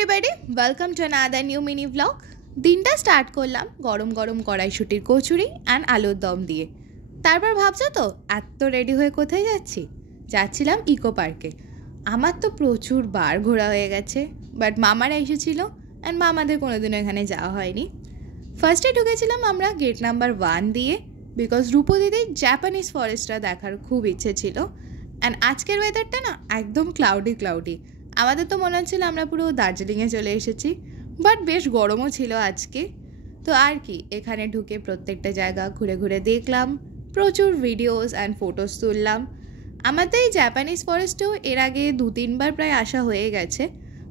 everybody, welcome to another new mini vlog. দিনটা start করলাম গরম গরম কড়াইশুটির কচুরি অ্যান্ড আলুর দম দিয়ে। তারপর ভাবছো তো এত রেডি হয়ে কোথায় যাচ্ছিলাম ইকো পার্কে। আমার তো প্রচুর বার ঘোরা হয়ে গেছে, বাট মামারা এসেছিল অ্যান্ড মামাদের কোনোদিনও এখানে যাওয়া হয়নি। ফার্স্টে ঢুকেছিলাম আমরা গেট নাম্বার 1 দিয়ে, বিকজ রূপদিদির জাপানিজ ফরেস্টটা দেখার খুব ইচ্ছে ছিল। অ্যান্ড আজকের ওয়েদারটা না একদম ক্লাউডি। আমাদের তো মনে হচ্ছিল আমরা পুরো দার্জিলিংয়ে চলে এসেছি, বাট বেশ গরমও ছিল আজকে। তো আর কি, এখানে ঢুকে প্রত্যেকটা জায়গা ঘুরে ঘুরে দেখলাম, প্রচুর ভিডিওস অ্যান্ড ফটোস তুললাম। আমাদের এই জাপানিজ ফরেস্টেও এর আগে 2-3 বার প্রায় আসা হয়ে গেছে,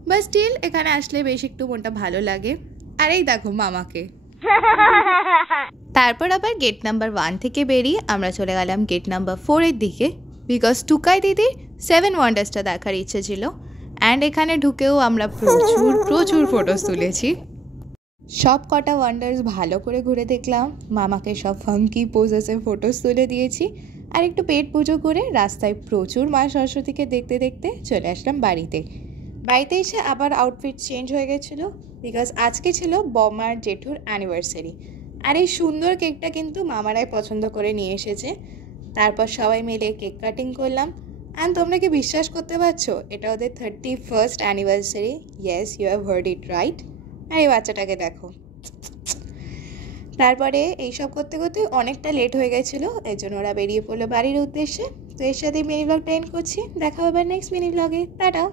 বাট স্টিল এখানে আসলে বেশ একটু মনটা ভালো লাগে। আর এই দেখো মামাকে। তারপর আবার গেট নাম্বার 1 থেকে বেরিয়ে আমরা চলে গেলাম গেট নাম্বার 4 এর দিকে, বিকজ টুকাই দিদির 7 ওয়ান্ডার্সটা দেখার ইচ্ছে ছিল। অ্যান্ড এখানে ঢুকেও আমরা প্রচুর ফটোস তুলেছি। সব কটা ওয়ান্ডার্স ভালো করে ঘুরে দেখলাম, মামাকে সব ফাঙ্কি পোজেসে ফটোস তুলে দিয়েছি। আর একটু পেট পুজো করে রাস্তায় প্রচুর মা সরস্বতীকে দেখতে দেখতে চলে আসলাম বাড়িতে এসে আবার আউটফিট চেঞ্জ হয়ে গেছিলো, বিকজ আজকে ছিল বমার জেঠুর অ্যানিভার্সারি। আর এই সুন্দর কেকটা কিন্তু মামারাই পছন্দ করে নিয়ে এসেছে। তারপর সবাই মিলে কেক কাটিং করলাম। অ্যান্ড তোমরা কি বিশ্বাস করতে পারছো, এটা ওদের 31st anniversary. Yes, you have heard it right. আর এই বাচ্চাটাকে দেখো। তারপরে এইসব করতে করতে অনেকটা লেট হয়ে গেছিলো, এর জন্য ওরা বেরিয়ে পড়লো বাড়ির উদ্দেশ্যে। তো এর সাথে মিনি ব্লগটা এন্ড করছি। দেখা হবে নেক্সট মিনি ব্লগে। টাটা।